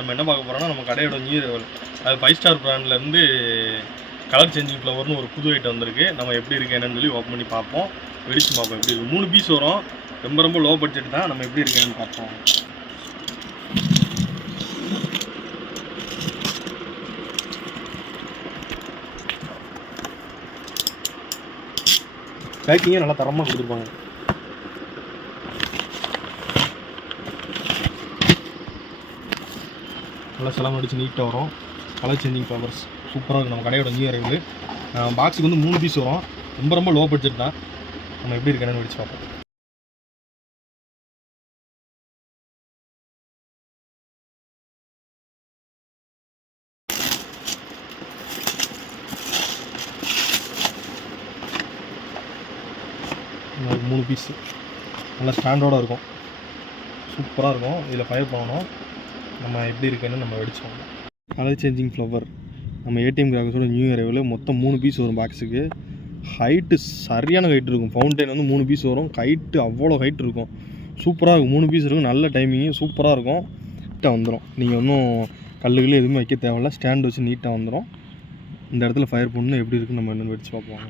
நம்ம என்ன பார்க்க போகிறோம்னா நம்ம கடையோட நியூ அது ஃபைவ் ஸ்டார் ப்ராண்ட்லேருந்து கலர் சேஞ்சிங் ஃப்ளவர்னு ஒரு புது ஐட்டம் வந்திருக்கு. நம்ம எப்படி இருக்குது என்னன்னு சொல்லி ஓப்பன் பண்ணி பார்ப்போம். வெடிச்சு பார்ப்போம் எப்படி இருக்குது மூணு பீஸ் வரும். ரொம்ப ரொம்ப லோ பட்ஜெட் தான். நம்ம எப்படி இருக்கேன்னு பார்ப்போம். பேக்கிங்கே நல்லா தரமாக கொடுத்துருப்பாங்க. நல்லா செலவு அடித்து நீட்டாக வரும். கலர் சேஞ்சிங் ஃப்ளவர்ஸ் சூப்பராக இருக்கும் நம்ம கடையோட நியூ இயர் பாக்ஸுக்கு வந்து மூணு பீஸ் வரும். ரொம்ப ரொம்ப லோ பட்ஜெட் தான். நம்ம எப்படி இருக்கேன்னு வெடிச்சு பார்ப்போம். ஒரு மூணு பீஸு நல்லா ஸ்டாண்டர்டாக இருக்கும். சூப்பராக இருக்கும். இதில் ஃபயர் பண்ணணும். நம்ம எப்படி இருக்குன்னு நம்ம வெடிச்சோம். கலர் சேஞ்சிங் ஃப்ளவர் நம்ம ஏடிஎம் கிராக்கஸோட நியூ இயர் மொத்தம் மூணு பீஸ் வரும் பாக்ஸுக்கு ஹைட்டு சரியான ஹைட் இருக்கும். ஃபவுண்டைன் வந்து மூணு பீஸ் வரும். ஹைட்டு அவ்வளோ ஹைட் இருக்கும். சூப்பராக இருக்கும். மூணு பீஸ் இருக்கும். நல்ல டைமிங்கு சூப்பராக இருக்கும். நீட்டாக வந்துடும் நீங்கள் ஒன்றும் கல்லுகள் எதுவுமே வைக்க தேவையில்ல. ஸ்டாண்ட் வச்சு நீட்டாக வந்துடும் இந்த இடத்துல ஃபயர் பண்ணணும். எப்படி இருக்குன்னு நம்ம என்னென்னு வெடிச்சு பார்ப்போம்.